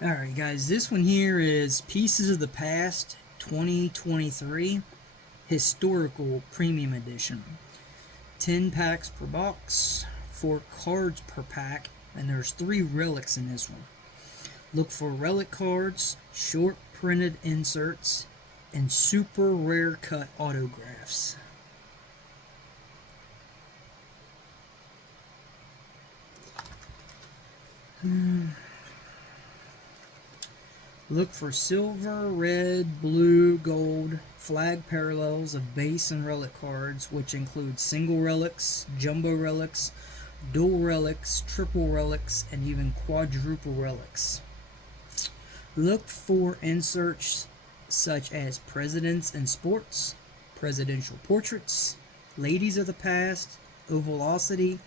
Alright, guys, this one here is Pieces of the Past 2023 Historical Premium Edition. 10 packs per box, 4 cards per pack, and there's 3 relics in this one. Look for relic cards, short printed inserts, and super rare cut autographs. Look for silver, red, blue, gold flag parallels of base and relic cards, which include single relics, jumbo relics, dual relics, triple relics, and even quadruple relics. Look for inserts such as presidents in sports, presidential portraits, ladies of the past, ovalosity,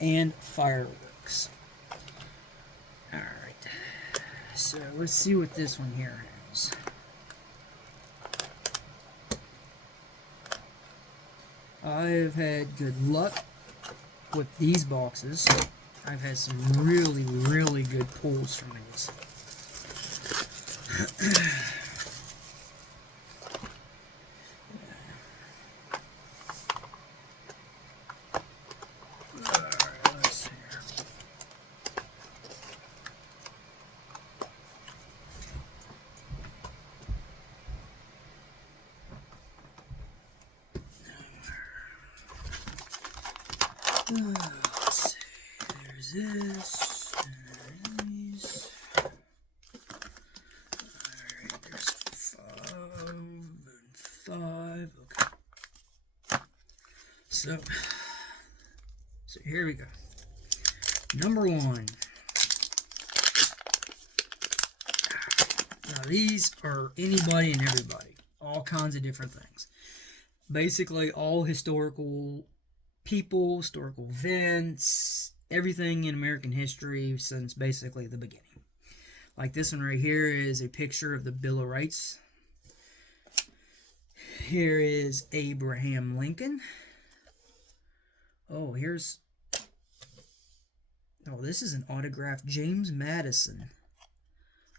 and fireworks. Alright, so let's see what this one here has. I've had good luck with these boxes. I've had some really, really good pulls from these. Alright, let's see here. Let's see. There's this. There's these. Alright, there's 5 and 5. Okay. So here we go. Number 1. Now these are anybody and everybody. All kinds of different things. Basically all historical people, historical events, everything in American history since basically the beginning. Like this one right here is a picture of the Bill of Rights. Here is Abraham Lincoln. Oh, this is an autographed James Madison.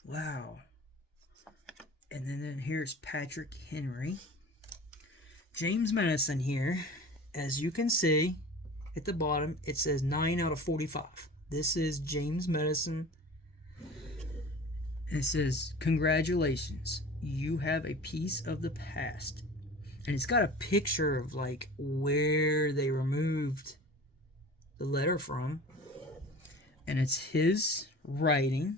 Wow. And then here's Patrick Henry. James Madison here, as you can see at the bottom, it says 9 out of 45. This is James Madison. And it says, congratulations, you have a piece of the past. And it's got a picture of like where they removed the letter from. And it's his writing.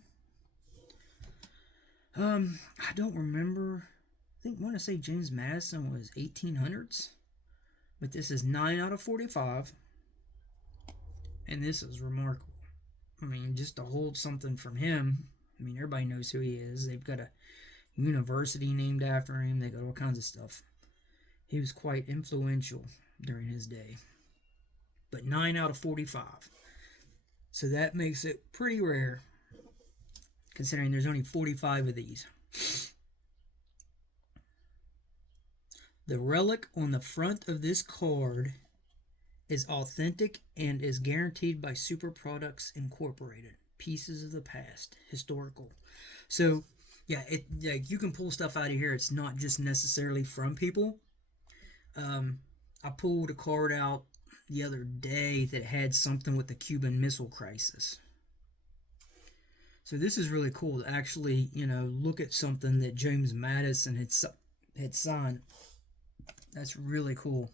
I don't remember. I want to say James Madison was 1800s. But this is 9 out of 45. And this is remarkable. I mean, just to hold something from him. I mean, everybody knows who he is. They've got a university named after him. They got all kinds of stuff. He was quite influential during his day. But 9 out of 45. So that makes it pretty rare, considering there's only 45 of these. The relic on the front of this card is authentic and is guaranteed by Super Products Incorporated. Pieces of the Past, historical. So, yeah, you can pull stuff out of here. It's not just necessarily from people. I pulled a card out the other day that had something with the Cuban Missile Crisis. So this is really cool to actually, look at something that James Madison had signed. That's really cool.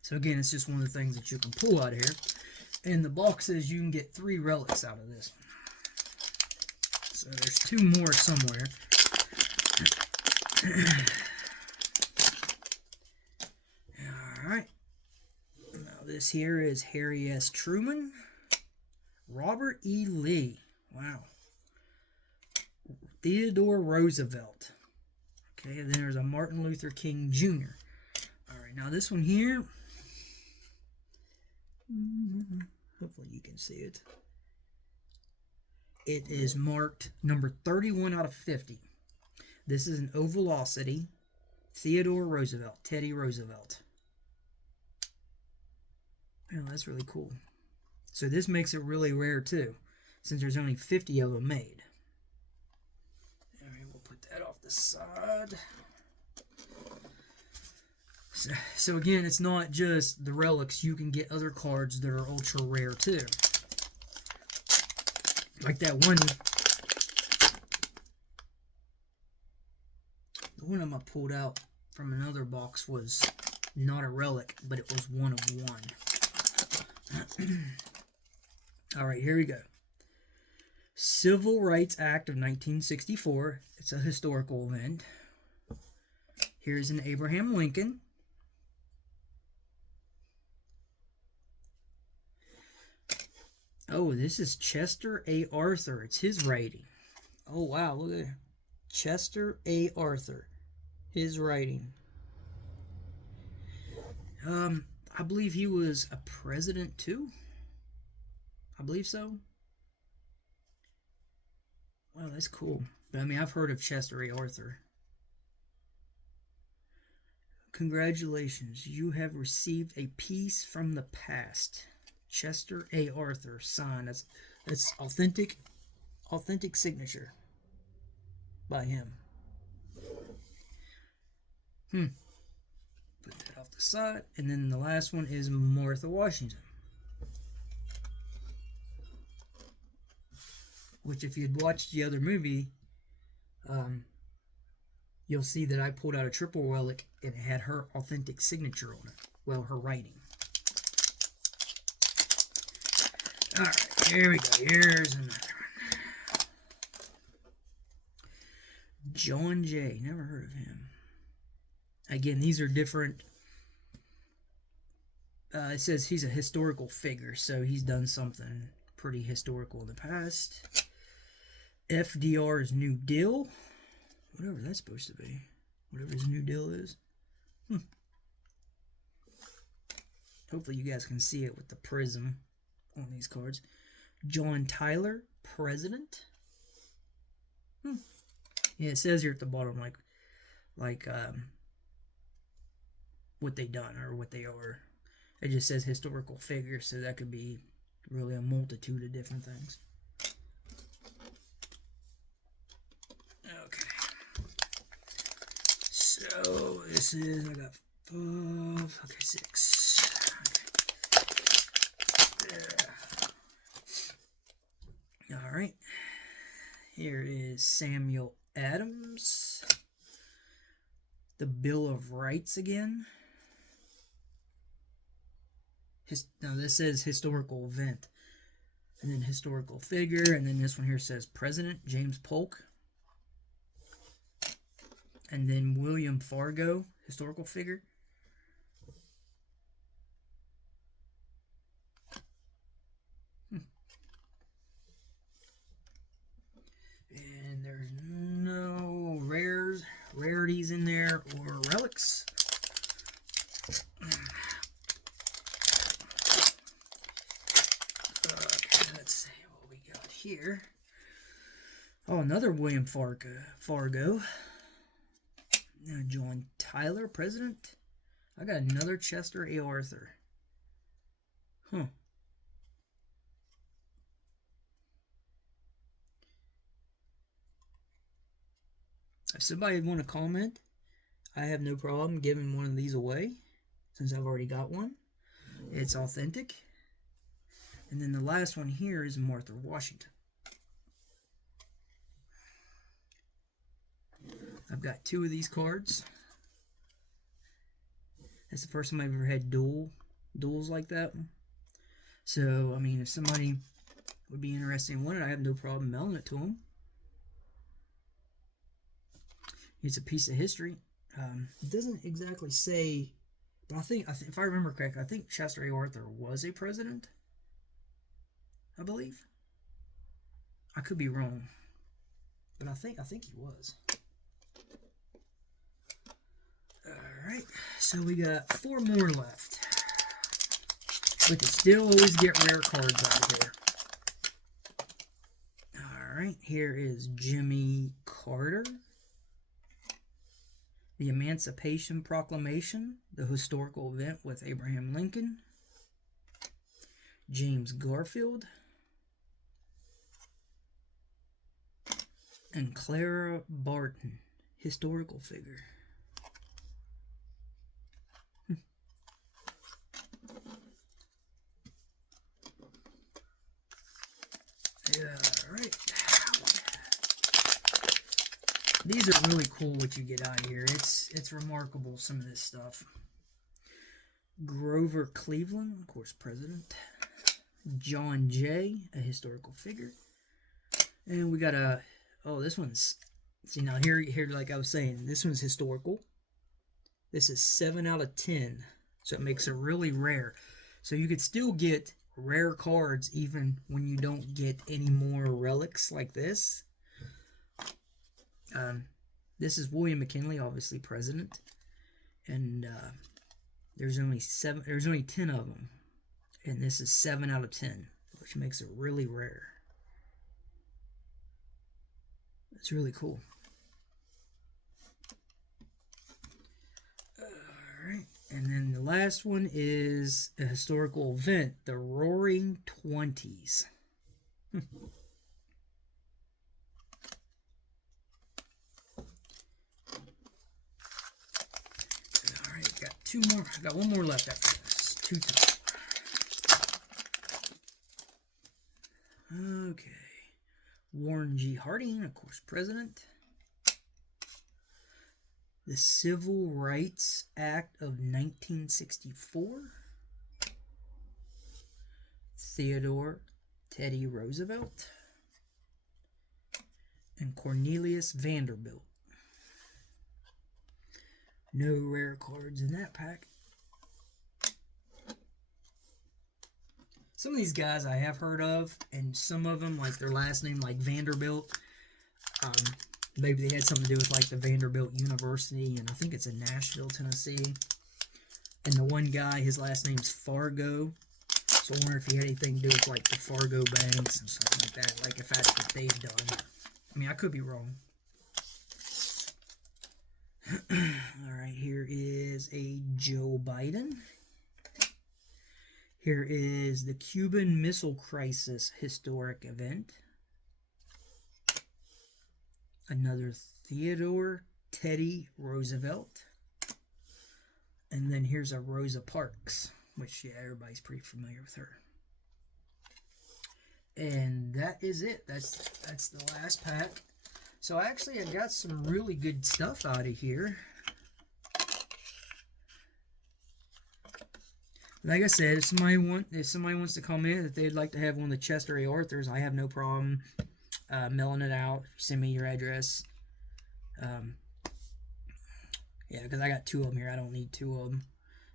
So again, it's just one of the things that you can pull out of here. In the box says you can get 3 relics out of this. So there's 2 more somewhere. Alright. Now this here is Harry S. Truman. Robert E. Lee. Wow. Theodore Roosevelt. Okay, and then there's a Martin Luther King Jr. Alright, now this one here. Hopefully you can see it. It is marked number 31 out of 50. This is an ovalosity. Theodore Roosevelt. Teddy Roosevelt. Oh, that's really cool. So this makes it really rare too, since there's only 50 of them made. the side. So again, it's not just the relics. You can get other cards that are ultra rare too. Like that one. The one I pulled out from another box was not a relic, but it was one of one. Alright, here we go. Civil Rights Act of 1964. It's a historical event. Here's an Abraham Lincoln. Oh, this is Chester A. Arthur. It's his writing. Oh, wow. Look at it. Chester A. Arthur. His writing. I believe he was a president too. I believe so. Wow, that's cool. But I mean, I've heard of Chester A. Arthur. Congratulations. You have received a piece from the past. Chester A. Arthur sign. That's authentic signature by him. Put that off the side. And then the last one is Martha Washington. Which, if you'd watched the other movie, you'll see that I pulled out a triple relic and it had her authentic signature on it. Well, her writing. Alright, here we go. Here's another one. John Jay. Never heard of him. Again, these are different. It says he's a historical figure, so he's done something pretty historical in the past. FDR's New Deal. Whatever that's supposed to be. Whatever his New Deal is. Hopefully you guys can see it with the prism on these cards. John Tyler, President. Yeah, it says here at the bottom, like what they done or what they are. It just says historical figure, so that could be really a multitude of different things. Okay. So this is, I got 5, okay, 6. Okay. Alright. Here is Samuel Adams. The Bill of Rights again. Now this says historical event. And then historical figure. And then this one here says President James Polk. And then William Fargo, historical figure. And there's no rarities in there or relics. Okay, let's see what we got here. Oh, another William Fargo. Now John Tyler, President. I got another Chester A. Arthur. If somebody would want to comment, I have no problem giving one of these away since I've already got one. It's authentic. And then the last one here is Martha Washington. I've got 2 of these cards. That's the first time I've ever had duels like that. So, I mean, if somebody would be interested in one, I have no problem mailing it to them. It's a piece of history. It doesn't exactly say, but I think if I remember correctly, I think Chester A. Arthur was a president. I believe. I could be wrong, but I think he was. All right, so we got 4 more left. We can still always get rare cards out of here. All right, here is Jimmy Carter. The Emancipation Proclamation, the historical event with Abraham Lincoln. James Garfield. And Clara Barton, historical figure. Alright. These are really cool what you get out of here. It's remarkable, some of this stuff. Grover Cleveland, of course, president. John Jay, a historical figure. And we got a, oh, this one's, see now here, like I was saying, this one's historical. This is 7 out of 10, so it makes it really rare. So you could still get rare cards even when you don't get any more relics like this. This is William McKinley, obviously president, and there's only 10 of them, and this is 7 out of 10, which makes it really rare. It's really cool. Alright, and then the last one is a historical event, the Roaring Twenties. Alright, got two more. I got one more left after this. Two times. Okay. Warren G. Harding, of course, president. The Civil Rights Act of 1964. Theodore Teddy Roosevelt. And Cornelius Vanderbilt. No rare cards in that pack. Some of these guys I have heard of, and some of them, like their last name, like Vanderbilt, maybe they had something to do with like the Vanderbilt University, and I think it's in Nashville, Tennessee. And the one guy, his last name's Fargo, so I wonder if he had anything to do with like the Fargo banks and something like that, like if that's what they've done. I mean, I could be wrong. Alright, here is a Joe Biden. Here is the Cuban Missile Crisis historic event. Another Theodore Teddy Roosevelt. And then here's a Rosa Parks, which, yeah, everybody's pretty familiar with her. And that is it. That's the last pack. So actually, I got some really good stuff out of here. Like I said, if somebody wants to comment that they'd like to have one of the Chester A. Arthurs, I have no problem mailing it out. Send me your address. Yeah, because I got 2 of them here. I don't need 2 of them.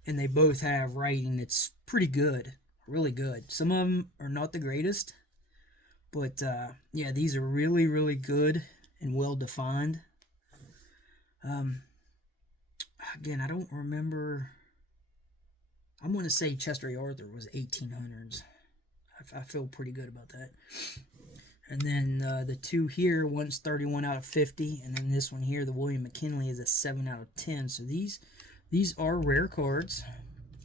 And they both have writing that's pretty good. Really good. Some of them are not the greatest. But, yeah, these are really, really good and well defined. Again, I don't remember. I'm going to say Chester A. Arthur was 1800s. I feel pretty good about that. And then the 2 here, one's 31 out of 50. And then this one here, the William McKinley, is a 7 out of 10. So these are rare cards.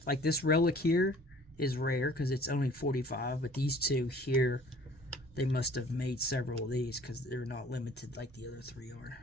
Like this relic here is rare because it's only 45. But these 2 here, they must have made several of these because they're not limited like the other 3 are.